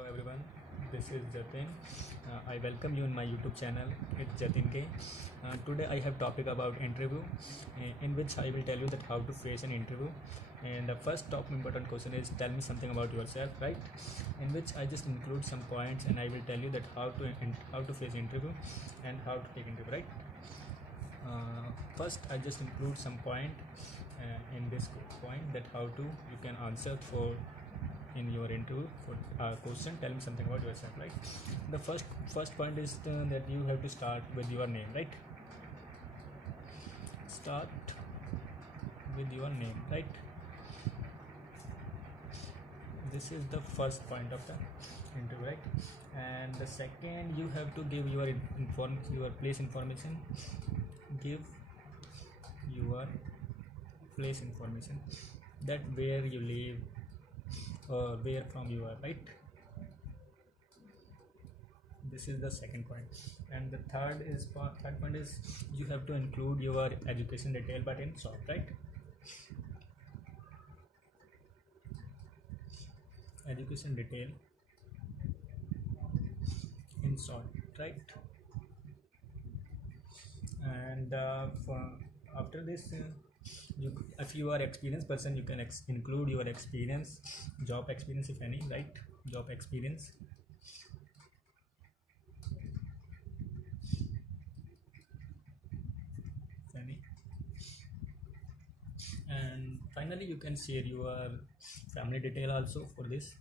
Hello everyone, this is Jatin. I welcome you in my YouTube channel. It's Jatin K. Today I have topic about interview, in which I will tell you that how to face an interview. And the first top important question is tell me something about yourself, right? In which I just include some points and I will tell you that how to face interview and how to take interview, right? First I just include some point in this point that how to you can answer for in your interview for question. Tell me something about yourself, right? The first point is that you have to start with your name, right? Start with your name, right? This is the first point of the interview, right? And the second, you have to give your your place information. Give your place information, that where you live or where from you are, right? This is the second point. And the third point is you have to include your education detail, but in short, right? Education detail in short, right? And after this, if you are experienced person, you can include your experience, job experience if any, right? Job experience. If any. And finally you can share your family detail also for this.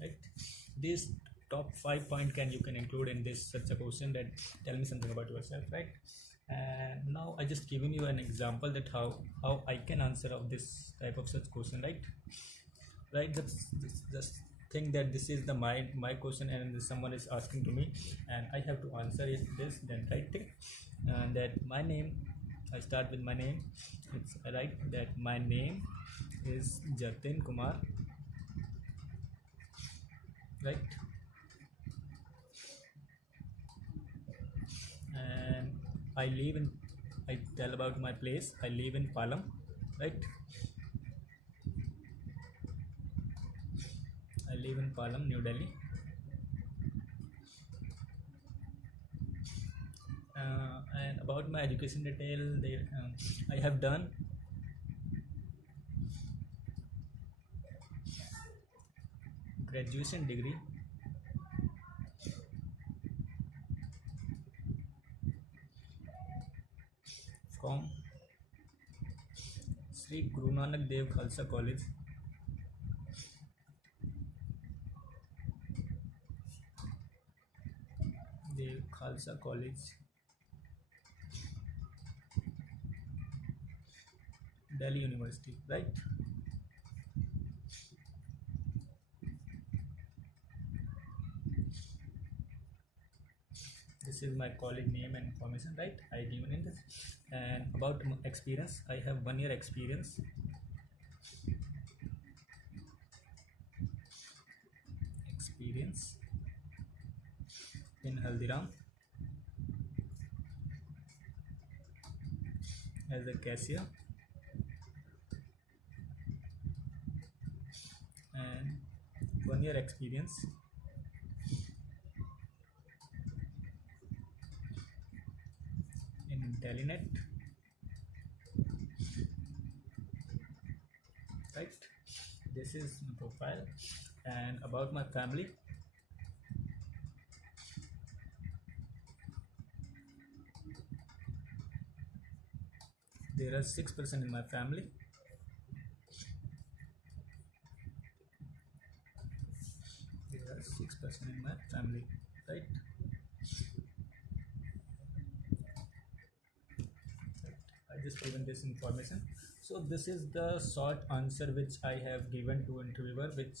Right, this top 5 point you can include in this such a question, that tell me something about yourself, right? And now I just given you an example that how I can answer of this type of such question, right? Just think that this is the my question and someone is asking to me and I have to answer it this then, right? And that my name, I start with my name. It's right that my name is Jatin Kumar, right? And I tell about my place. I live in Palam, right? I live in Palam, New Delhi. And about my education detail, I have done graduation degree from Sri Guru Nanak Dev Khalsa College, Dev Khalsa College, Delhi University, right? This is my college name and information, right? I given in this. And about my experience, I have 1 year experience in Haldiram as a cashier, and 1 year experience in Telenet, right? This is my profile. And about my family, there are 6 in my family. There are 6 in my family, right? I just given this information. So this is the short answer which I have given to interviewer, which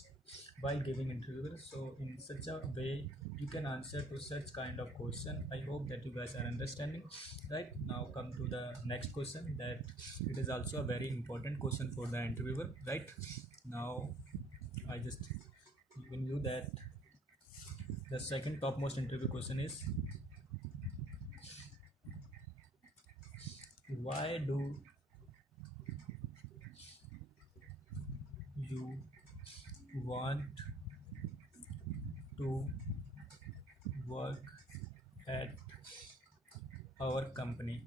while giving interviewer. So in such a way you can answer to such kind of question. I hope that you guys are understanding, right? Now come to the next question, that it is also a very important question for the interviewer, right? Now I just given you that the second topmost interview question is, why do you want to work at our company?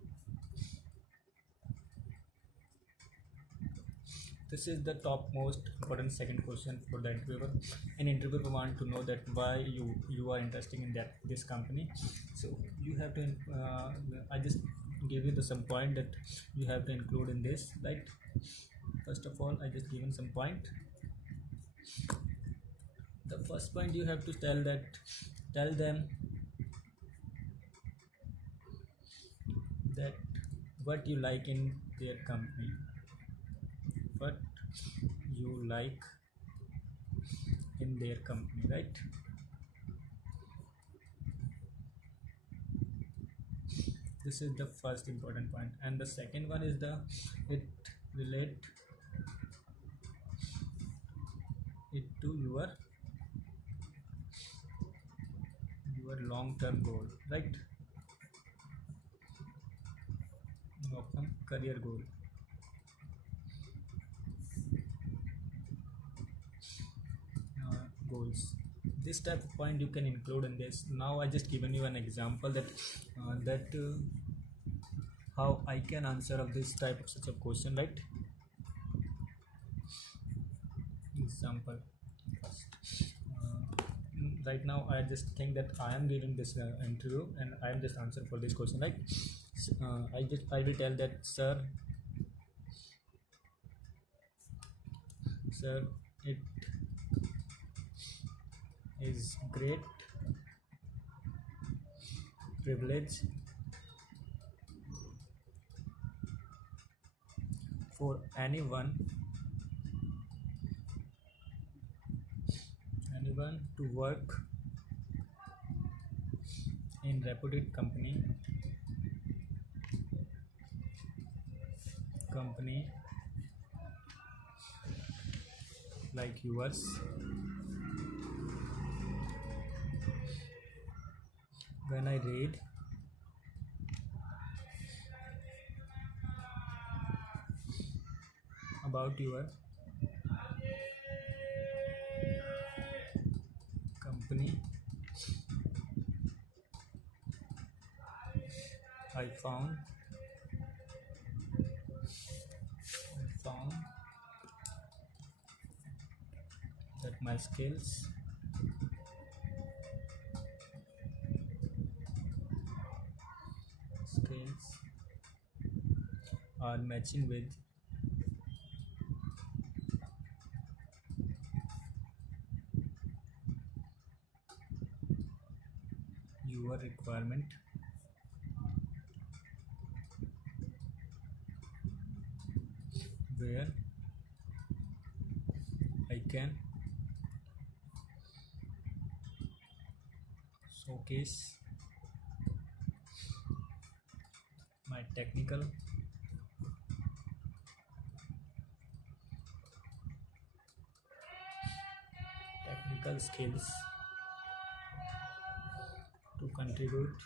This is the top most important second question for the interviewer. An interviewer want to know that why you are interested in this company. So you have to I just give you the some point that you have to include in this, right? First of all, I just given some point. The first point you have to tell them that what you like in their company, what you like in their company, right? This is the first important point. And the second one is it relate it to your long-term goal, right? Long-term career goals. This type of point you can include in this. Now I just given you an example that how I can answer of this type of such a question, right? Example first. Right now I just think that I am giving this interview and I am just answering for this question, right? I will tell that sir, it is great privilege for anyone to work in reputed company like yours. When I read about your company, I found that my skills are matching with your requirement, where I can showcase my technical skills to contribute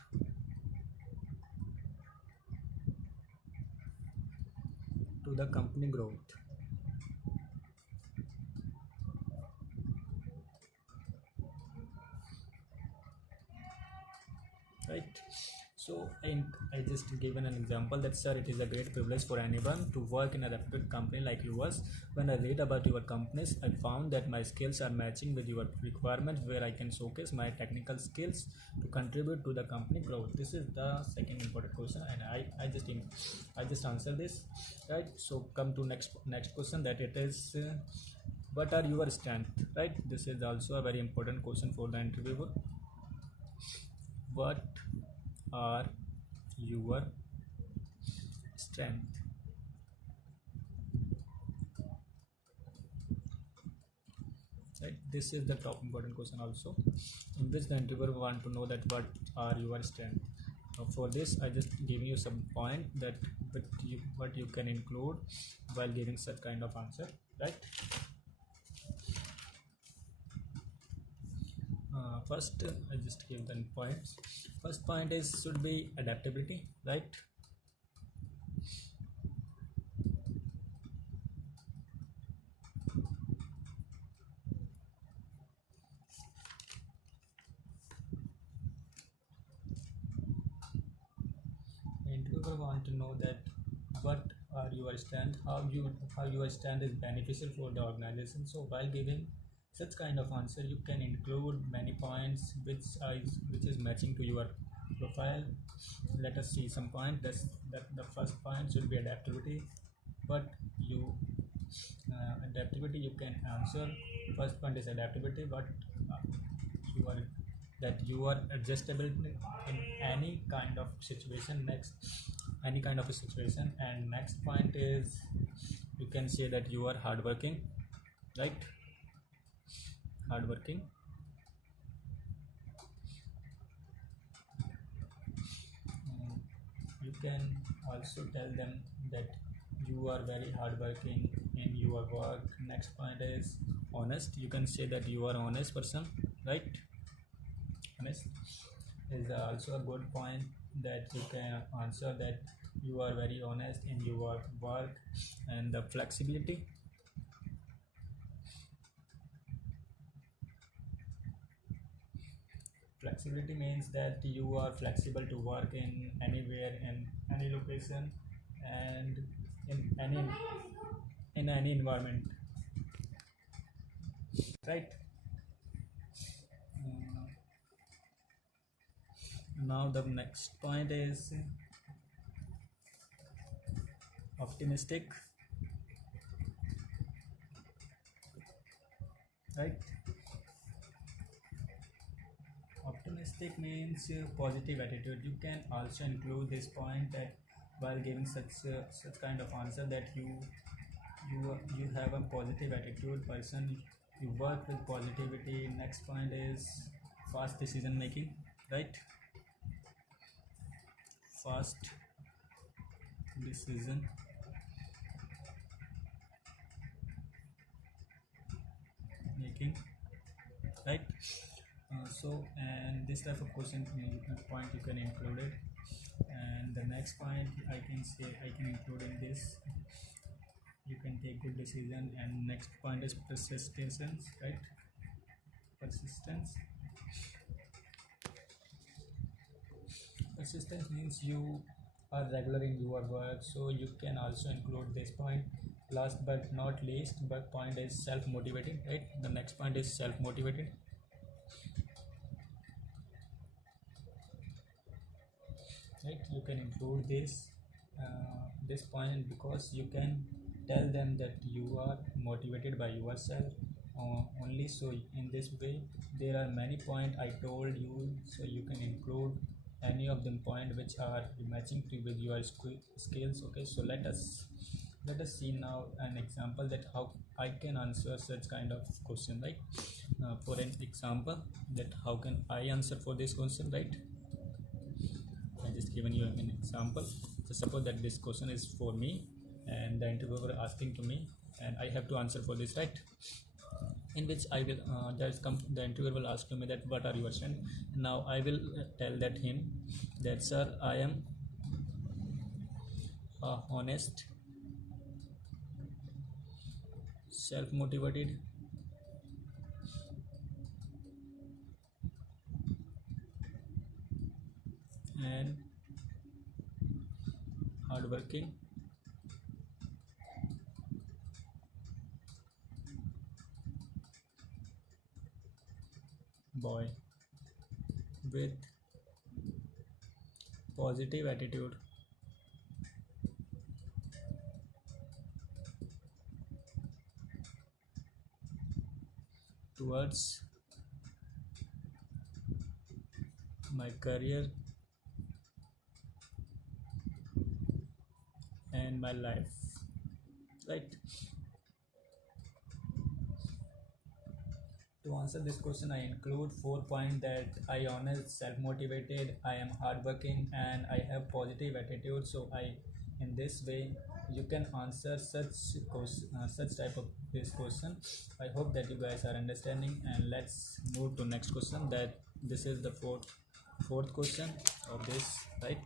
to the company growth, right? So I just given an example that sir, it is a great privilege for anyone to work in a reputed company like yours. When I read about your companies, I found that my skills are matching with your requirements, where I can showcase my technical skills to contribute to the company growth. This is the second important question, and I just answer this, right? So come to next question, that it is what are your strengths, right? This is also a very important question for the interviewer. What are your strength, right? This is the top important question also, in which the interviewer want to know that what are your strength. For this I just give you some point that what you can include while giving such kind of answer, right? First I just give the points. First point is should be adaptability, right? want to know that what are your strength, how your strength is beneficial for the organization. So while giving such kind of answer, you can include many points which is matching to your profile. Let us see some point. That the first point should be adaptability. But you adaptability you can answer. First point is adaptability. But you are that you are adjustable in any kind of situation. Next, any kind of a situation. And next point is you can say that you are hardworking, right? Hardworking. You can also tell them that you are very hardworking in your work. Next point is honest. You can say that you are honest person, right? Honest is also a good point that you can answer that you are very honest in your work. And the flexibility. Flexibility means that you are flexible to work in anywhere, in any location, and in any environment, right? Uh, Now the next point is optimistic, right? Optimistic means positive attitude. You can also include this point that while giving such kind of answer that you have a positive attitude person. You work with positivity. Next point is fast decision making, right? Fast decision making, right? And this type of question point you can include it. And the next point I can say I can include in this, you can take good decision. And next point is persistence, right? Persistence. Persistence means you are regular in your work, so you can also include this point. Last but not least, but point is self-motivated, right? The next point is self-motivated, right? You can include this point because you can tell them that you are motivated by yourself only. So in this way there are many points I told you, so you can include any of them point which are matching to with your skills. Okay, so let us see now an example that how I can answer such kind of question, right? For an example that how can I answer for this question, right? I just given you an example. So suppose that this question is for me and the interviewer asking to me and I have to answer for this, right? In which I will the interviewer will ask to me that what are your strengths. Now I will tell that him that sir, I am honest, self-motivated, and hardworking boy with positive attitude towards my career and my life, right? To answer this question, I include 4 points that I honest, self-motivated, I am hardworking, and I have positive attitude. So in this way, you can answer such type of this question. I hope that you guys are understanding. And let's move to next question. That this is the fourth question of this, right?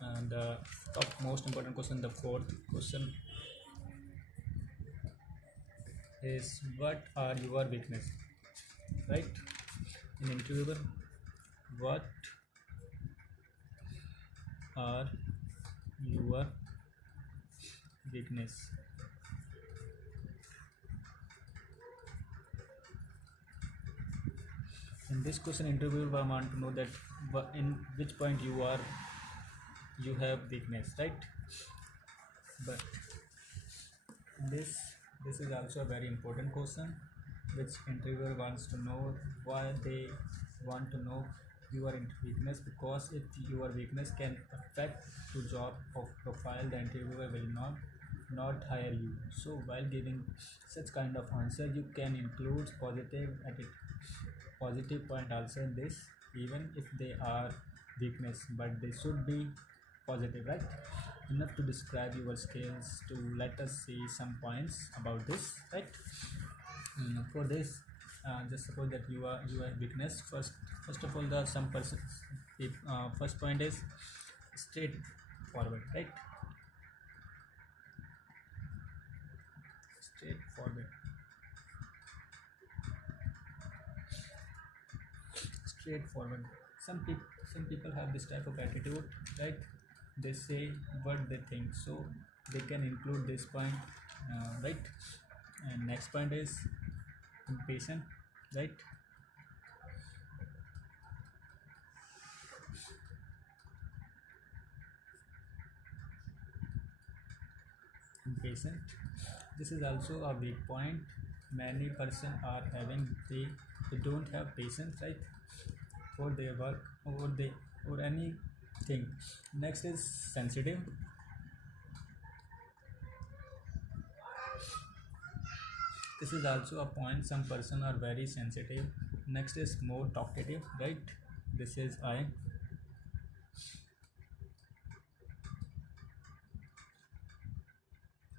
And the top most important question, the fourth question is what are your weakness, right? In interviewer, what are your weakness? In this question interviewer will want to know that in which point you have weakness, right? But this this is also a very important question which interviewer wants to know. Why they want to know your weakness? Because if your weakness can affect to job of profile, the interviewer will not hire you. So while giving such kind of answer, you can include positive point also in this, even if they are weakness, but they should be positive, right? Enough to describe your skills. To let us see some points about this, right? For this, just suppose that you are weakness. First of all, the some person, if first point is straightforward, right? Straightforward. Straightforward. Some people have this type of attitude, right? They say what they think, so they can include this point, right? And next point is impatient, right? Impatient. This is also a weak point. Many person are having, they don't have patience, right, for their work or anything. Next is sensitive. This is also a point. Some person are very sensitive. Next is more talkative, right? This is I.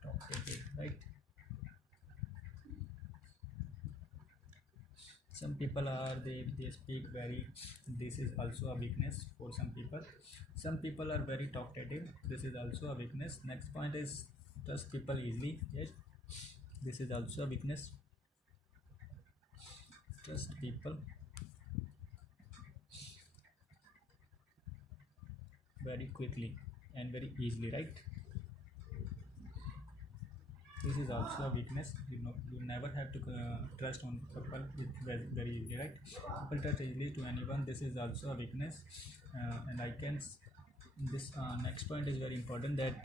Talkative, right? Some people are, they speak very, this is also a weakness for some people. Some people are very talkative. This is also a weakness. Next point is trust people easily, yes. This is also a weakness. Trust people very quickly and very easily, right? This is also a weakness. You never have to trust on people with very easily, right? People trust easily to anyone. This is also a weakness. And I can this next point is very important, that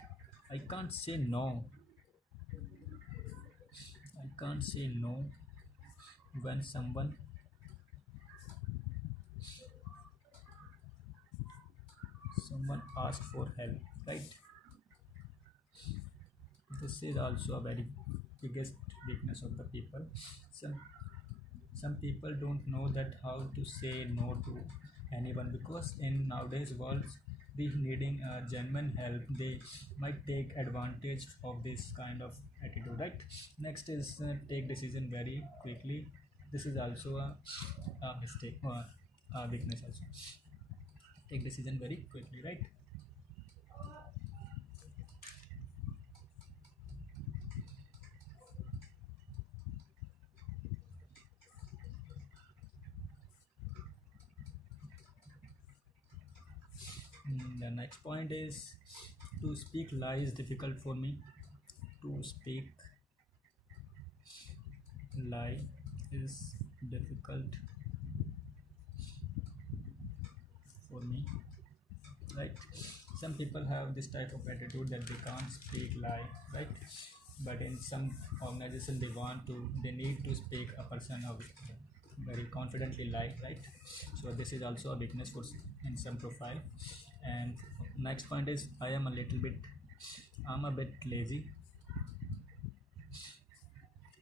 I can't say no. I can't say no when someone asks for help, right? This is also a very biggest weakness of the people. Some people don't know that how to say no to anyone, because in nowadays world we needing genuine help, they might take advantage of this kind of attitude, right? Next is take decision very quickly. This is also a mistake or a weakness also. Take decision very quickly, right? The next point is to speak lie is difficult for me. To speak lie is difficult for me, right? Some people have this type of attitude that they can't speak lie, right? But in some organization they need to speak a person of very confidently lie, right? So this is also a weakness for in some profile. And next point is I'm a bit lazy,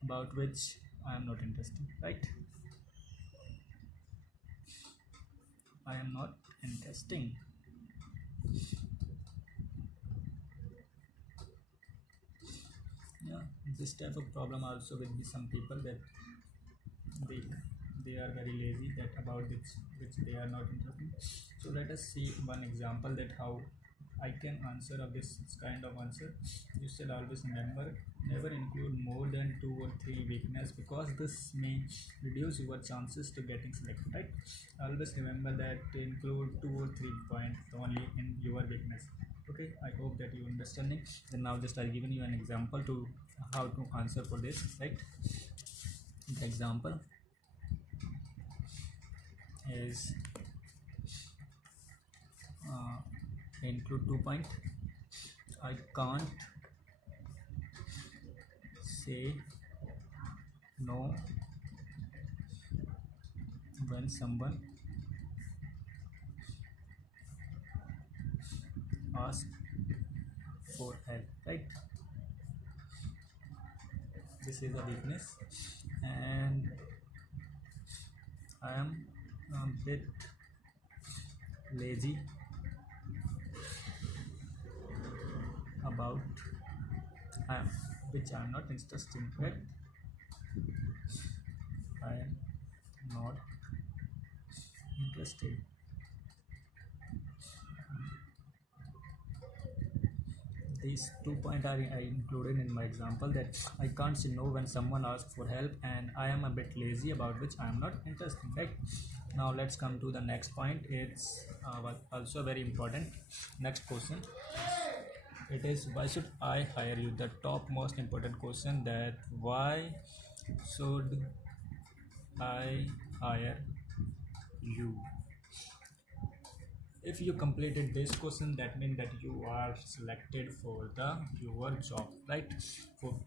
about which I am not interested, right? I am not interesting. Yeah, this type of problem also will be some people that they they are very lazy, that about which they are not interested. So let us see one example that how I can answer of this kind of answer, you should always remember never include more than 2 or 3 weakness, because this may reduce your chances to getting selected, right? Always remember that to include 2 or 3 points only in your weakness. Okay, I hope that you understanding. And now just I've given you an example to how to answer for this, right? The example is include 2 points. I can't say no when someone asks for help, right? This is a weakness, and I am a bit lazy about which I am not interested in, right? I am not interested. These 2 points are included in my example, that I can't say no when someone asks for help, and I am a bit lazy about which I am not interested, right? Now let's come to the next point. It's also very important. Next question, it is why should I hire you? The top most important question, that why should I hire you? If you completed this question, that means that you are selected for the your job, right?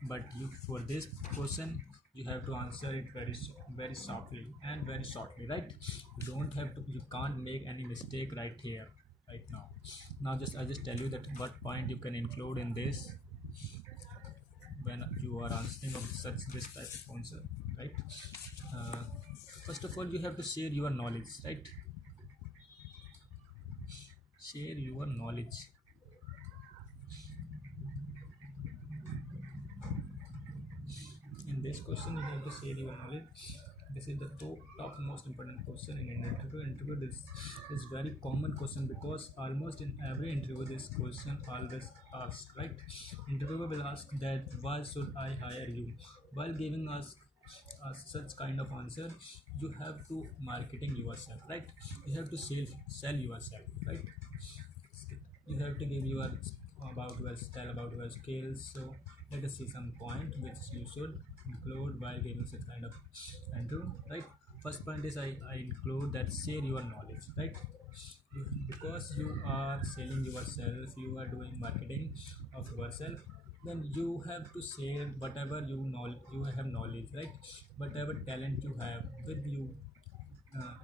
But you, for this question, you have to answer it very softly and very shortly, right? You don't have to, you can't make any mistake right here, right now. Now I just tell you that what point you can include in this when you are answering of this type of answer, right? uh, First of all, you have to share your knowledge, right? Share your knowledge. In this question, you have to share your knowledge. This is the top most important question in an interview. This is very common question, because almost in every interview this question always asked, right? Interviewer will ask that why should I hire you? While giving us such kind of answer, you have to marketing yourself, right? You have to sell yourself, right? You have to give your tell about your skills. So let us see some point which you should include while giving such kind of interview, right? First point is I include that share your knowledge, right? Because you are selling yourself, you are doing marketing of yourself, then you have to share whatever you have knowledge, right? Whatever talent you have with you,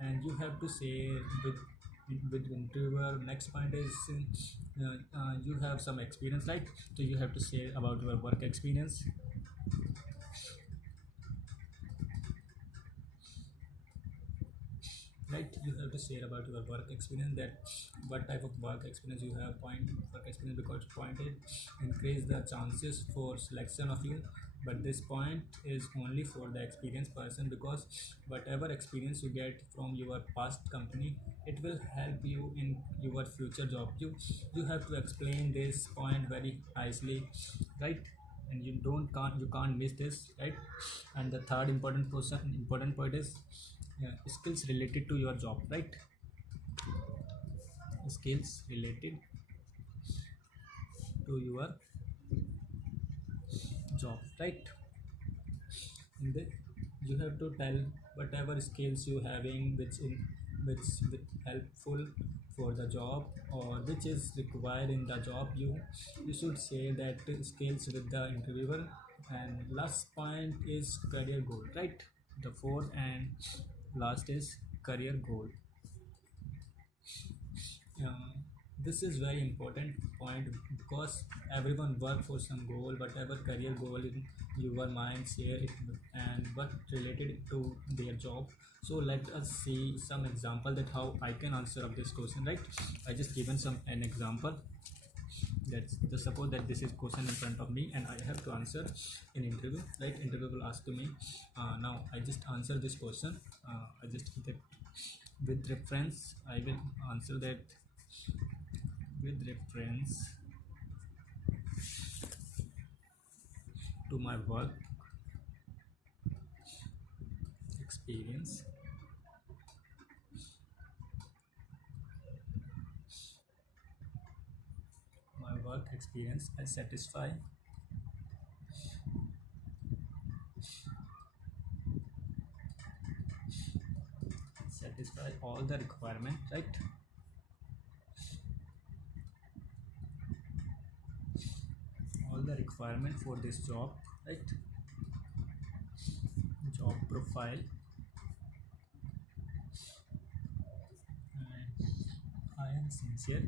and you have to say with interviewer. Next point is you have some experience, right? So you have to say about your work experience, right? You have to share about your work experience, that what type of work experience you have. Point work experience, because point is increase the chances for selection of you, but this point is only for the experienced person, because whatever experience you get from your past company, it will help you in your future job. You have to explain this point very nicely, right? And you can't miss this, right? And the third important point is skills related to your job, right? Skills related to your job, right? And you have to tell whatever skills you having, which helpful for the job, or which is required in the job. You should say that skills with the interviewer. And last point is career goal, right? The fourth and last is career goal. uh, this is very important point, because everyone work for some goal, whatever career goal in your mind, share it and what related to their job. So let us see some example that how I can answer of this question, right? I just given an example. Let's just suppose that this is question in front of me and I have to answer in interview, right? Interview will ask to me. Now I just answer this question. I just that with reference I will answer that with reference to my work experience, I satisfy all the requirement, right? All the requirement for this job, right? Job profile, and I am sincere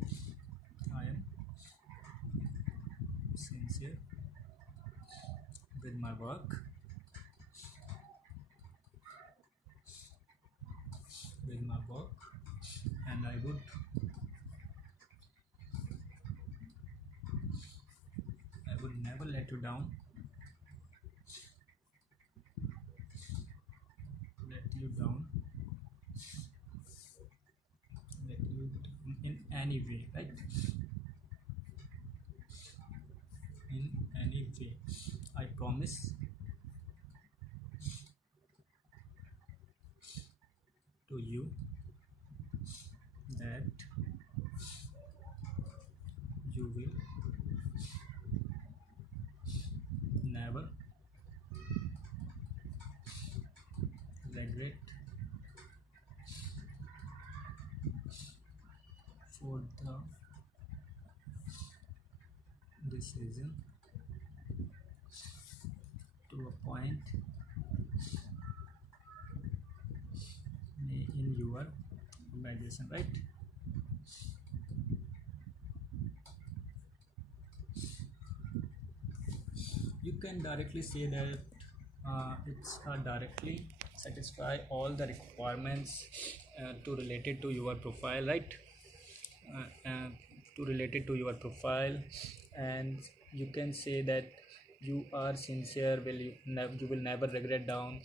with my work, and I would never let you down in any way, right? In any way, I promise to you that you will never regret for the decision to appoint me in your organization, right? You can directly say that it's directly satisfy all the requirements to related to your profile, right? To related to your profile, and you can say that you are sincere, you will never regret down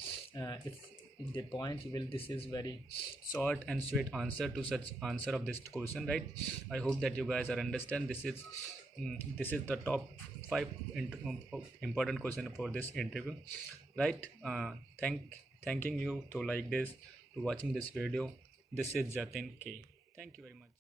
if the point you will. This is very short and sweet answer to such answer of this question, right? I hope that you guys are understand. This is the top 5 important question for this interview, right? Thanking you to like this, to watching this video. This is Jatin K. Thank you very much.